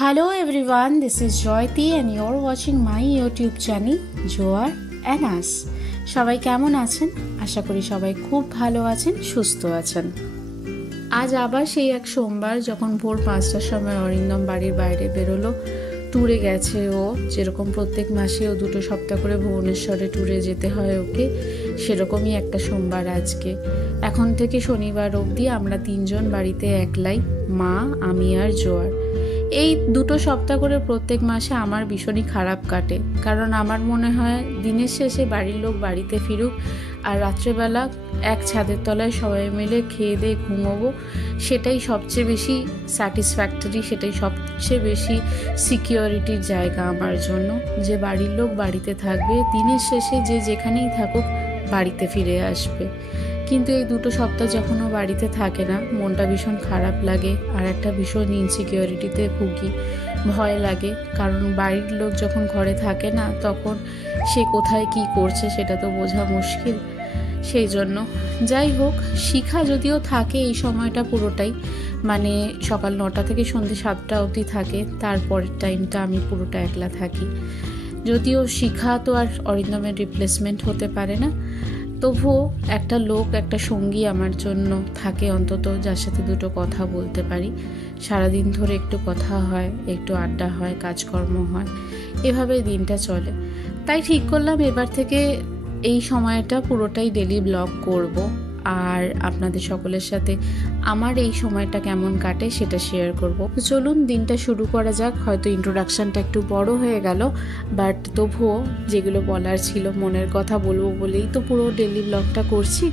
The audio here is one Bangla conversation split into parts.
Hello everyone, this is Joyati and you're watching my YouTube channel Joar and Us. সবাই কেমন আছেন? আশা করি সবাই খুব ভালো আছেন, সুস্থ আছেন। আজ আবার সেই এক সোমবার যখন ভোর 5টার সময় অরিন্দম বাড়ির বাইরে বেরোলো। ট্যুরে গেছে ও, যেরকম প্রত্যেক মাসে ও 2 সপ্তাহ করে ভুবনেশ্বরে ট্যুরে যেতে হয় ওকে, সেরকমই একটা সোমবার আজকে। এখন থেকে শনিবার অবধি আমরা 3 জন বাড়িতে একলাই, মা, আমি আর জোয়ার। এই 2 সপ্তাহ করে প্রত্যেক মাসে আমার ভীষণই খারাপ কাটে, কারণ আমার মনে হয় দিনের শেষে বাড়ির লোক বাড়িতে ফিরুক আর রাত্রেবেলা এক ছাদের তলায় সবাই মিলে খেয়ে দিয়ে ঘুমোবো, সেটাই সবচেয়ে বেশি স্যাটিসফ্যাক্টরি, সেটাই সবচেয়ে বেশি সিকিউরিটির জায়গা আমার জন্য, যে বাড়ির লোক বাড়িতে থাকবে, দিনের শেষে যে যেখানেই থাকুক বাড়িতে ফিরে আসবে। কিন্তু এই 2 সপ্তাহ যখন ও বাড়িতে থাকে না, মনটা ভীষণ খারাপ লাগে আর একটা ভীষণ ইনসিকিউরিটিতে ভুগি, ভয় লাগে, কারণ বাড়ির লোক যখন ঘরে থাকে না তখন সে কোথায় কি করছে সেটা তো বোঝা মুশকিল। সেই জন্য যাই হোক, শিখা যদিও থাকে এই সময়টা পুরোটাই, মানে সকাল 9টা থেকে সন্ধ্যে 7টা অবধি থাকে, তারপরের টাইমটা আমি পুরোটা একলা থাকি। যদিও শিখা তো আর অরিন্দমের রিপ্লেসমেন্ট হতে পারে না, তবুও একটা লোক, একটা সঙ্গী আমার জন্য থাকে অন্তত, যার সাথে 2 কথা বলতে পারি। সারাদিন ধরে একটু কথা হয়, একটু আড্ডা হয়, কাজকর্ম হয়, এভাবেই দিনটা চলে। তাই ঠিক করলাম এবার থেকে এই সময়টা পুরোটাই ডেলি ব্লগ করব আর আপনাদের সকলের সাথে আমার এই সময়টা কেমন কাটে সেটা শেয়ার করব। তো চলুন দিনটা শুরু করা যাক। হয়তো ইন্ট্রোডাকশনটা একটু বড় হয়ে গেল, বাট তবুও যেগুলো বলার ছিল, মনের কথা বলবো বলেই তো পুরো ডেলি ব্লগটা করছি,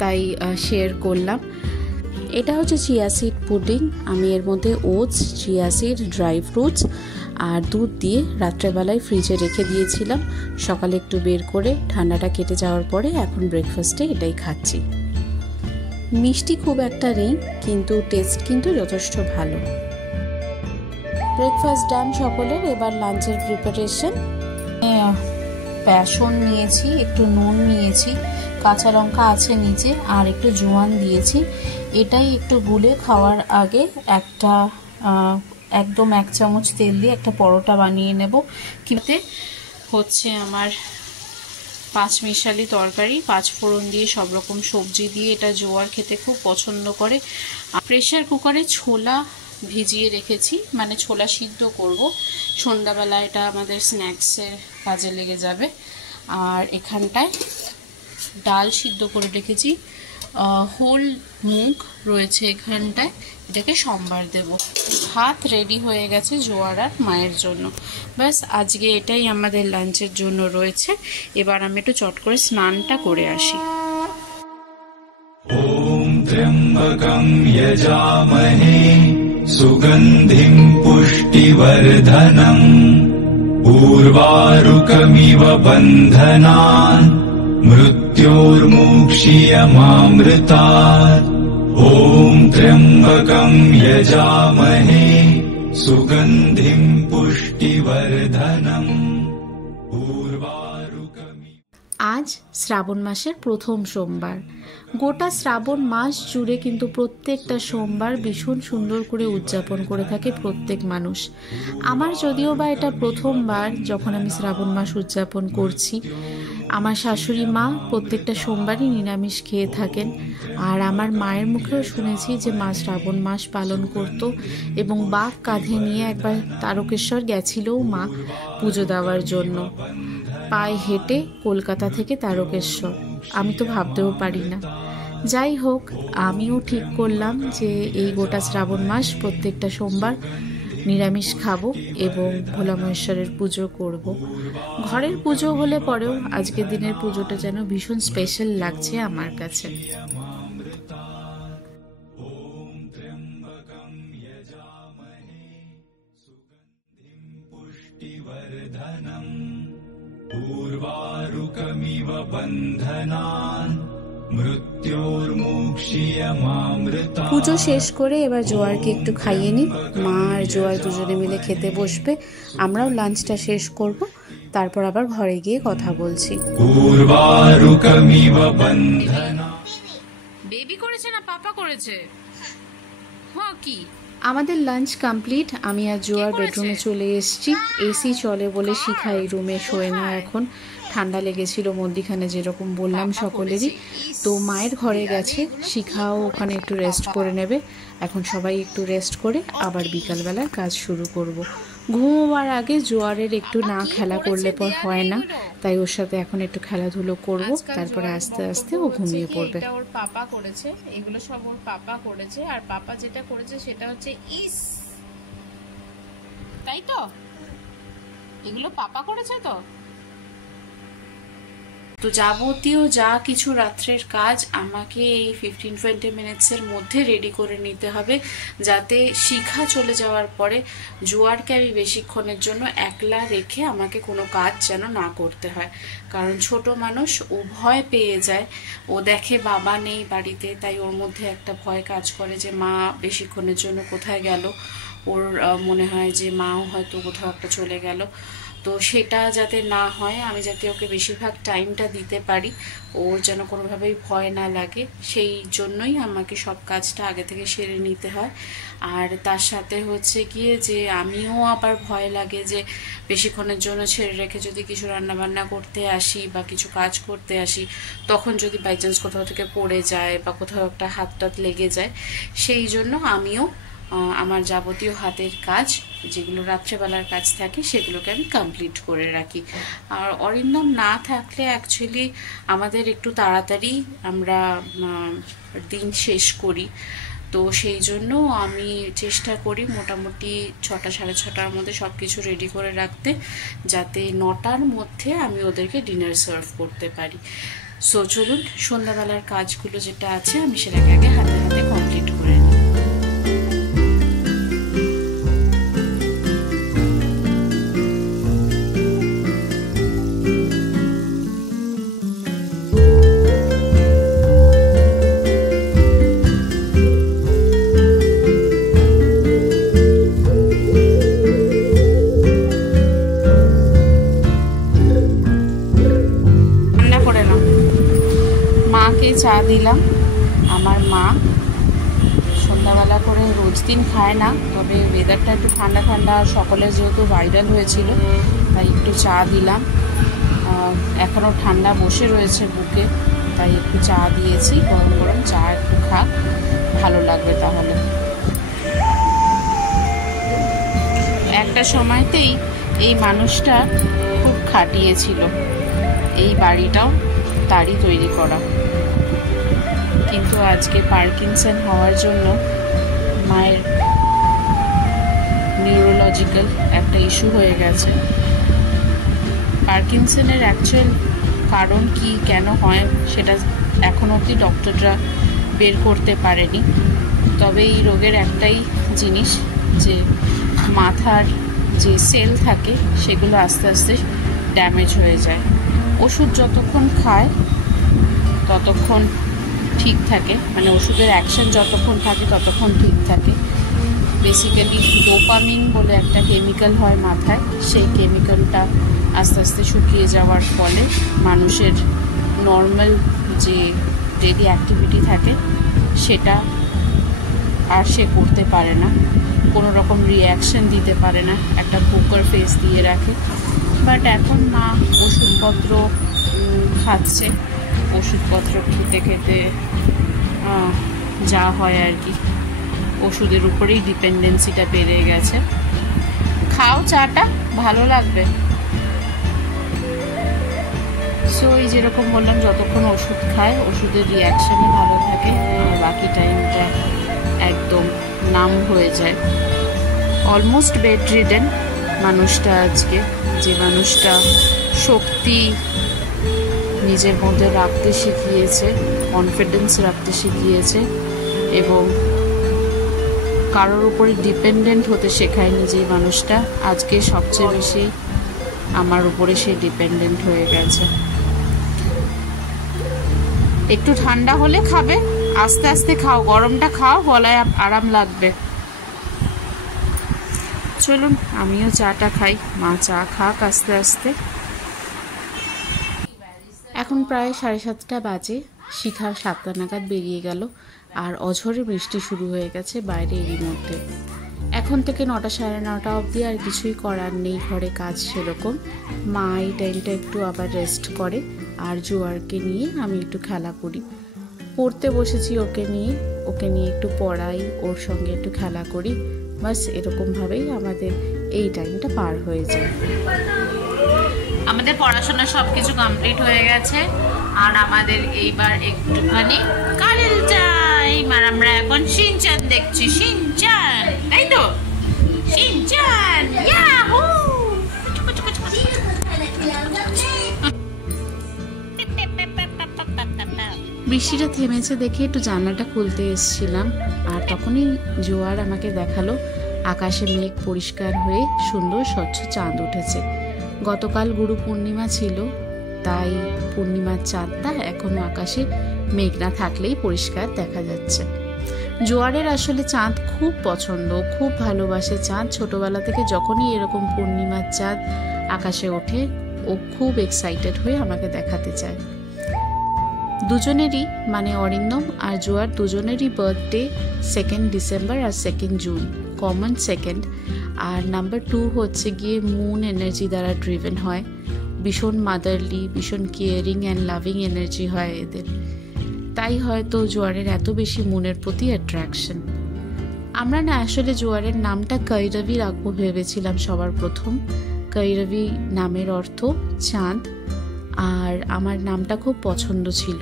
তাই শেয়ার করলাম। এটা হচ্ছে চিয়া সিড পুডিং। আমি এর মধ্যে oats, chia seed, dry fruits আর দুধ দিয়ে রাত্রেবেলায় ফ্রিজে রেখে দিয়েছিলাম। সকালে একটু বের করে ঠান্ডাটা কেটে যাওয়ার পরে এখন ব্রেকফাস্টে এটাই খাচ্ছি। মিষ্টি খুব একটা নেই, কিন্তু টেস্ট কিন্তু যথেষ্ট ভালো। ব্রেকফাস্ট ডান সকলের, এবার লাঞ্চের প্রিপারেশন। বেসন নিয়েছি, একটু নুন নিয়েছি, কাঁচা লঙ্কা আছে নিচে, আর একটু জোয়ান দিয়েছি। এটাই একটু গুলে খাওয়ার আগে একদম 1 চামচ তেল দিয়ে একটা পরোটা বানিয়ে নেব। কিতে হচ্ছে আমার 5 মিশালি তরকারি, 5 ফোড়ন দিয়ে সব রকম সবজি দিয়ে, এটা জোয়ার খেতে খুব পছন্দ করে। প্রেসার কুকারে ছোলা ভিজিয়ে রেখেছি, মানে ছোলা সিদ্ধ করব সন্ধ্যাবেলা, এটা আমাদের স্ন্যাক্সের কাজে লেগে যাবে। আর এখানটায় ডাল সিদ্ধ করে রেখেছি, হোল মুগ রয়েছে এখানটায়, এটাকে সম্বার দেব। ভাত রেডি হয়ে গেছে জোয়ার আর মায়ের জন্য। ব্যাস আজকে এটাই আমাদের লাঞ্চের জন্য রয়েছে। এবার আমি একটু চট করে স্নানটা করে আসি। ওম ত্র্যম্বকং যজামহে সুগন্ধিং পুষ্টিবর্ধনং উর্বারুকমিব বন্ধনান মৃত্যুর্মুক্ষীয়মামৃতাৎ। ওম ত্র্যম্বকং যজামহে সুগন্ধিং পুষ্টিবর্ধনং উর্বারুকমিব। আজ শ্রাবণ মাসের প্রথম সোমবার। গোটা শ্রাবণ মাস জুড়ে কিন্তু প্রত্যেকটা সোমবার ভীষণ সুন্দর করে উদযাপন করে থাকে প্রত্যেক মানুষ। আমার যদিও বা এটা প্রথমবার যখন আমি শ্রাবণ মাস উদযাপন করছি। আমার শাশুড়ি মা প্রত্যেকটা সোমবারই নিরামিষ খেয়ে থাকেন, আর আমার মায়ের মুখেও শুনেছি যে মা শ্রাবণ মাস পালন করত, এবং বাঘ কাঁধে নিয়ে একবার তারকেশ্বর গেছিলও মা পুজো দেওয়ার জন্য, পায়ে হেঁটে কলকাতা থেকে তারকেশ্বর। আমি তো ভাবতেও পারি না। যাই হোক, আমিও ঠিক করলাম যে এই গোটা শ্রাবণ মাস প্রত্যেকটা সোমবার নিরামিষ খাবো এবং ভোলা মহেশ্বরের পুজো করব। ঘরের পুজো হলে পরেও আজকের দিনের পুজোটা যেন ভীষণ স্পেশাল লাগছে আমার কাছে। উর্বারুকমিব বন্ধনান মৃত্যুর্মুক্ষীয়মামৃতাৎ। পুজো শেষ করে এবার জোয়ারকে একটু খাইয়ে নিই। মা আর জোয়ার দুজনে মিলে খেতে বসবে, আমরাও লাঞ্চটা শেষ করব, তারপর আবার ঘরে গিয়ে কথা বলছি। উর্বারুকমিব বন্ধনান। বেবি করেছে না পাপা করেছে? হ্যাঁ, কি আমাদের লাঞ্চ কমপ্লিট। আমি আর জোয়ার বেডরুমে চলে এসেছি। এসি চলে বলে শিখা এই রুমে শোয় না এখন, ঠান্ডা লেগেছিল মধ্যিখানে যেরকম বললাম সকলেরই। তো মায়ের ঘরে গেছে, শিখাও ওখানে একটু রেস্ট করে নেবে। এখন সবাই একটু রেস্ট করে আবার বিকালবেলার কাজ শুরু করব। ঘুমোবার আগে জোয়ারের একটু না খেলা করলে পর হয় না, তাই ওর সাথে এখন একটু খেলাধুলো করব, তারপরে আস্তে আস্তে ও ঘুমিয়ে পড়বে। এটা ওর পাপা করেছে, এগুলো সব ওর পাপা করেছে। আর পাপা যেটা করেছে সেটা হচ্ছে তাই তো, এগুলো পাপা করেছে তো। তো যাবতীয় যা কিছু রাত্রের কাজ আমাকে এই 15-20 মিনিটসের মধ্যে রেডি করে নিতে হবে, যাতে শিখা চলে যাওয়ার পরে জোয়ারকে আমি বেশিক্ষণের জন্য একলা রেখে আমাকে কোনো কাজ যেন না করতে হয়। কারণ ছোট মানুষ, ও ভয় পেয়ে যায়, ও দেখে বাবা নেই বাড়িতে, তাই ওর মধ্যে একটা ভয় কাজ করে যে মা বেশিক্ষণের জন্য কোথায় গেল। ওর মনে হয় যে মাও হয়তো কোথাও একটা চলে গেল। তো সেটা যাতে না হয়, আমি যাতে ওকে বেশিরভাগ টাইমটা দিতে পারি, ওর যেন কোনোভাবেই ভয় না লাগে, সেই জন্যই আমাকে সব কাজটা আগে থেকে সেরে নিতে হয়। আর তার সাথে হচ্ছে গিয়ে যে আমিও আবার ভয় লাগে যে বেশিক্ষণের জন্য ছেড়ে রেখে যদি কিছু রান্নাবান্না করতে আসি বা কিছু কাজ করতে আসি, তখন যদি বাই চান্স কোথাও থেকে পড়ে যায় বা কোথাও একটা হাত টাত লেগে যায়, সেই জন্য আমিও আমার যাবতীয় হাতের কাজ, যেগুলো রাত্রেবেলার কাজ থাকে, সেগুলোকে আমি কমপ্লিট করে রাখি। আর অরিন্দম না থাকলে অ্যাকচুয়ালি আমাদের একটু তাড়াতাড়ি আমরা দিন শেষ করি। তো সেই জন্য আমি চেষ্টা করি মোটামুটি 6টা 6:30টার মধ্যে সব কিছু রেডি করে রাখতে, যাতে 9টার মধ্যে আমি ওদেরকে ডিনার সার্ভ করতে পারি। সো চলুন, সন্ধ্যাবেলার কাজগুলো যেটা আছে আমি সেটাকে আগে হাতে হাতে কমপ্লিট করে নিই। চা দিলাম। আমার মা সন্ধ্যাবেলা করে রোজ দিন খায় না, তবে ওয়েদারটা একটু ঠান্ডা ঠান্ডা, সকলের যেহেতু ভাইরাল হয়েছিল তাই একটু চা দিলাম। এখনও ঠান্ডা বসে রয়েছে বুকে, তাই একটু চা দিয়েছি, গরম গরম চা একটু খা, ভালো লাগবে তাহলে। একটা সময়তেই এই মানুষটা খুব খাটিয়েছিল, এই বাড়িটাও তারই তৈরি করা, কিন্তু আজকে পার্কিনসন হওয়ার জন্য মায়ের নিউরোলজিক্যাল একটা ইস্যু হয়ে গেছে। পার্কিনসনের অ্যাকচুয়াল কারণ কি, কেন হয়, সেটা এখন অবধি ডক্টররা বের করতে পারেনি। তবে এই রোগের একটাই জিনিস, যে মাথার যে সেল থাকে সেগুলো আস্তে আস্তে ড্যামেজ হয়ে যায়। ওষুধ যতক্ষণ খায় ততক্ষণ ঠিক থাকে, মানে ওষুধের অ্যাকশন যতক্ষণ থাকে ততক্ষণ ঠিক থাকে। বেসিক্যালি ডোপামিন বলে একটা কেমিক্যাল হয় মাথায়, সেই কেমিক্যালটা আস্তে আস্তে শুকিয়ে যাওয়ার ফলে মানুষের নর্মাল যে ডেইলি অ্যাক্টিভিটি থাকে সেটা আর সে করতে পারে না, কোনো রকম রিয়াকশন দিতে পারে না, একটা পোকার ফেস দিয়ে রাখে। বাট এখন মা ওষুধপত্র খাচ্ছে, ওষুধপত্র খেতে খেতে যা হয় আর কি, ওষুধের উপরেই ডিপেন্ডেন্সিটা বেড়ে গেছে। খাও চাটা, ভালো লাগবে। সো এই যেরকম বললাম, যতক্ষণ ওষুধ খায় ওষুধের রিয়াকশানই ভালো থাকে, আর বাকি টাইমটা একদম নাম হয়ে যায়। অলমোস্ট বেড রিডেন মানুষটা আজকে, যে মানুষটা শক্তি নিজের মধ্যে রাখতে শিখিয়েছে, কনফিডেন্স রাখতে শিখিয়েছে, এবং কারোর উপরে ডিপেন্ডেন্ট হতে শেখায়নি, যে মানুষটা আজকে সবচেয়ে বেশি আমার উপরে সে ডিপেন্ডেন্ট হয়ে গেছে। একটু ঠান্ডা হলে খাবে, আস্তে আস্তে খাও, গরমটা খাও, গলায় আরাম লাগবে। চলুন আমিও চাটা খাই, মা চা খাক আস্তে আস্তে। এখন প্রায় 7:30 বাজে, শিখা 7টা নাগাদ বেরিয়ে গেল, আর অঝরে বৃষ্টি শুরু হয়ে গেছে বাইরে এরই মধ্যে। এখন থেকে 9টা সাড়ে 9টা অবধি আর কিছুই করার নেই, ঘরে কাজ সেরকম। মা এই টাইমটা একটু আবার রেস্ট করে, আর জোয়ারকে নিয়ে আমি একটু খেলা করি। পড়তে বসেছি ওকে নিয়ে একটু পড়াই, ওর সঙ্গে একটু খেলা করি, বাস এরকমভাবেই আমাদের এই টাইমটা পার হয়ে যায়। আমাদের পড়াশোনা সব কিছু কমপ্লিট হয়ে গেছে, আর আমাদের এইবার একটুখানি কারেল টাইম, আর আমরা এখন শিনচান দেখছি। শিনচান, তাই তো? Shinchan, Yahoo! বৃষ্টিটা থেমেছে দেখে একটু জানলাটা খুলতে এসেছিলাম, আর তখনই জোয়ার আমাকে দেখালো আকাশে মেঘ পরিষ্কার হয়ে সুন্দর স্বচ্ছ চাঁদ উঠেছে। গতকাল গুরু পূর্ণিমা ছিল, তাই পূর্ণিমার চাঁদটা এখনো আকাশে মেঘ না থাকলেই পরিষ্কার দেখা যাচ্ছে। জোয়ারের আসলে চাঁদ খুব পছন্দ, খুব ভালোবাসে চাঁদ। ছোটবেলা থেকে যখনই এরকম পূর্ণিমার চাঁদ আকাশে ওঠে ও খুব এক্সাইটেড হয়ে আমাকে দেখাতে চায়। দুজনেরই মানে অরিন্দম আর জোয়ার দুজনেরই বার্থডে 2 ডিসেম্বর আর 2 জুন, কমন 2। আর নাম্বার 2 হচ্ছে গিয়ে মুন এনার্জি দ্বারা ড্রিভেন হয়, ভীষণ মাদারলি, ভীষণ কেয়ারিং অ্যান্ড লাভিং এনার্জি হয় এদের, তাই হয়তো জোয়ারের এত বেশি মুনের প্রতি অ্যাট্রাকশন। আমরা না আসলে জোয়ারের নামটা কৈরবী রাখবো ভেবেছিলাম সবার প্রথম। কৈরবী নামের অর্থ চাঁদ, আর আমার নামটা খুব পছন্দ ছিল।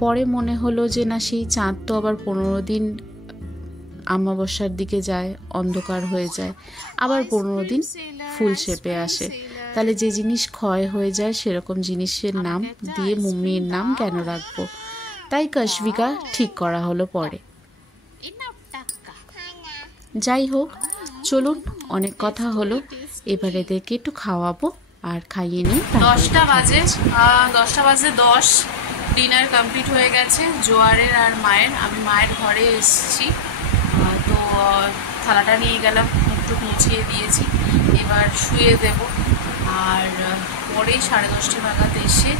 পরে মনে হলো যে না, সেই চাঁদ তো আবার 15 দিন অমাবস্যার দিকে যায়, অন্ধকার হয়ে যায়, আবার 15 দিন ফুল শেপে আসে, তাহলে যে জিনিস ক্ষয় হয়ে যায় সেরকম জিনিসের নাম দিয়ে মুম্মির নাম কেন রাখবো, তাই কশবিকা ঠিক করা হলো পরে। যাই হোক, চলুন, অনেক কথা হলো, এবার এদেরকে একটু খাওয়াবো আর খাইয়ে নিই। 10টা বাজে 10 ডিনার কমপ্লিট হয়ে গেছে জোয়ারের আর মায়ের। আমি মায়ের ঘরে এসেছি, তো থালাটা নিয়ে গেলাম, একটু মুছিয়ে দিয়েছি, এবার শুয়ে দেব। আর পরে 10:30 নাগাদ এসে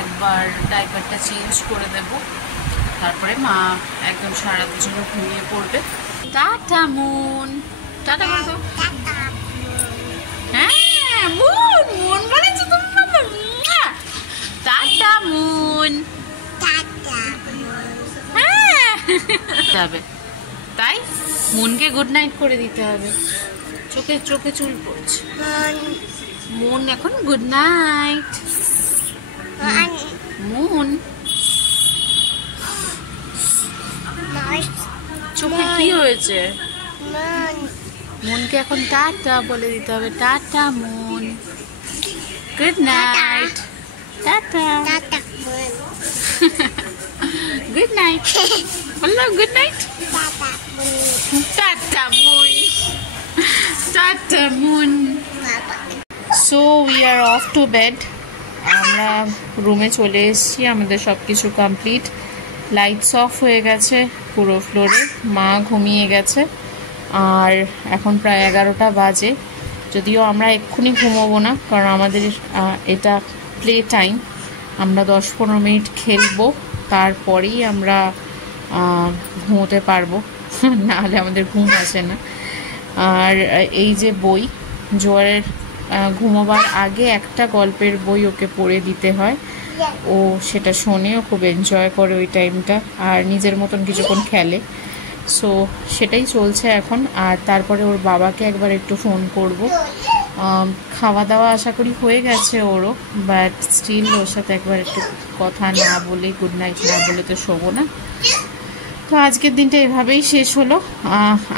একবার ডাইপারটা চেঞ্জ করে দেব, তারপরে মা একদম সারা রাতের জন্য ঘুমিয়ে পড়বে। টাটা মুন, টাটা করে দাও। হ্যাঁ, মুন মুন বলেছো তুমি বাবা। টাটা মুন, হ্যাঁ যাবে, তাই মুনকে গুড নাইট করে দিতে হবে। চোখে চোখে চুল পড়ছে, মুন এখন গুড নাইট। মুন চোখে কি হয়েছে? মুনকে এখন টাটা বলে দিতে হবে। Tata moon, good night. Tata, good night বললো, good night. Tata moon, tata moon. So we are off to bed. আমরা রুমে চলে এসেছি, আমাদের সব কিছু কমপ্লিট, লাইটস অফ হয়ে গেছে পুরো ফ্লোরে, মা ঘুমিয়ে গেছে, আর এখন প্রায় 11টা বাজে। যদিও আমরা এক্ষুনি ঘুমোবো না, কারণ আমাদের এটা প্লে টাইম, আমরা 10-15 মিনিট খেলবো, তারপরেই আমরা ঘুমোতে পারবো, নাহলে আমাদের ঘুম আসে না। আর এই যে বই, জোয়ারের ঘুমোবার আগে একটা গল্পের বই ওকে পড়ে দিতে হয়, ও সেটা শোনে, ও খুব এনজয় করে ওই টাইমটা, আর নিজের মতন কিছুক্ষণ খেলে। সো সেটাই চলছে এখন। আর তারপরে ওর বাবাকে একবার একটু ফোন করব। খাওয়া দাওয়া আশা করি হয়ে গেছে ওরও, বাট স্টিল ওর সাথে একবার একটু কথা না বলে, গুড নাইট না বলে তো শোবো না। তো আজকের দিনটা এভাবেই শেষ হলো।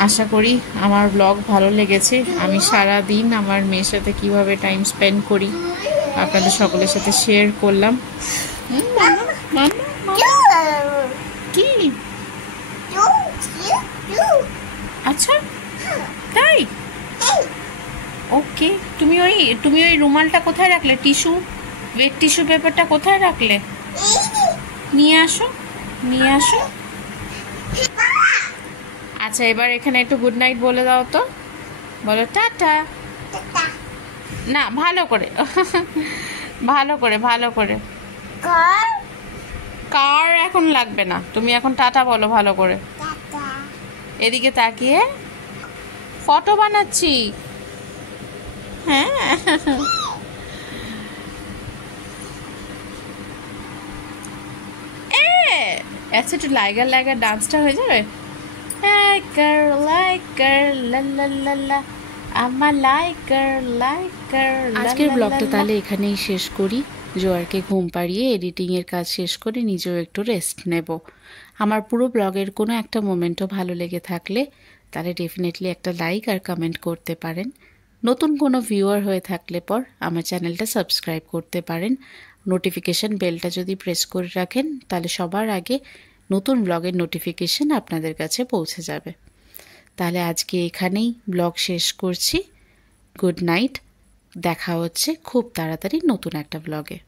আশা করি আমার ব্লগ ভালো লেগেছে। আমি সারা দিন আমার মেয়ের সাথে কিভাবে টাইম স্পেন্ড করি আপনাদের সকলের সাথে শেয়ার করলাম। কি আচ্ছা তাই, ওকে। তুমি ওই রুমালটা কোথায় রাখলে? টিস্যু, ওয়েট টিস্যু পেপারটা কোথায় রাখলে? নিয়ে আসো, নিয়ে আসো। আচ্ছা, এবার এখানে একটু গুড নাইট বলে দাও তো, বলো টাটা। না, ভালো করে, ভালো করে, ভালো করে। কার এখন লাগবে না, তুমি এখন টাটা বলো ভালো করে, এদিকে তাকিয়ে। ফটো বানাচ্ছি। হ্যাঁ, আচ্ছা একটু লাইগার লাইগার ডান্সটা হয়ে যাবে। লাইকার লাইকার লা লা লা লা, আমার লাইকার লাইকার। আজকের ব্লগটা তাহলে এখানেই শেষ করি। জোয়ারকে ঘুম পাড়িয়ে এডিটিংয়ের কাজ শেষ করে নিজেও একটু রেস্ট নেব। আমার পুরো ব্লগের কোনো একটা মোমেন্টও ভালো লেগে থাকলে তাহলে ডেফিনেটলি একটা লাইক আর কমেন্ট করতে পারেন। নতুন কোনো ভিউয়ার হয়ে থাকলে পর আমার চ্যানেলটা সাবস্ক্রাইব করতে পারেন। নোটিফিকেশান বেলটা যদি প্রেস করে রাখেন তাহলে সবার আগে নতুন ব্লগের নোটিফিকেশান আপনাদের কাছে পৌঁছে যাবে। তাহলে আজকে এখানেই ব্লগ শেষ করছি। Good night. দেখা হচ্ছে খুব তাড়াতাড়ি নতুন একটা ব্লগে।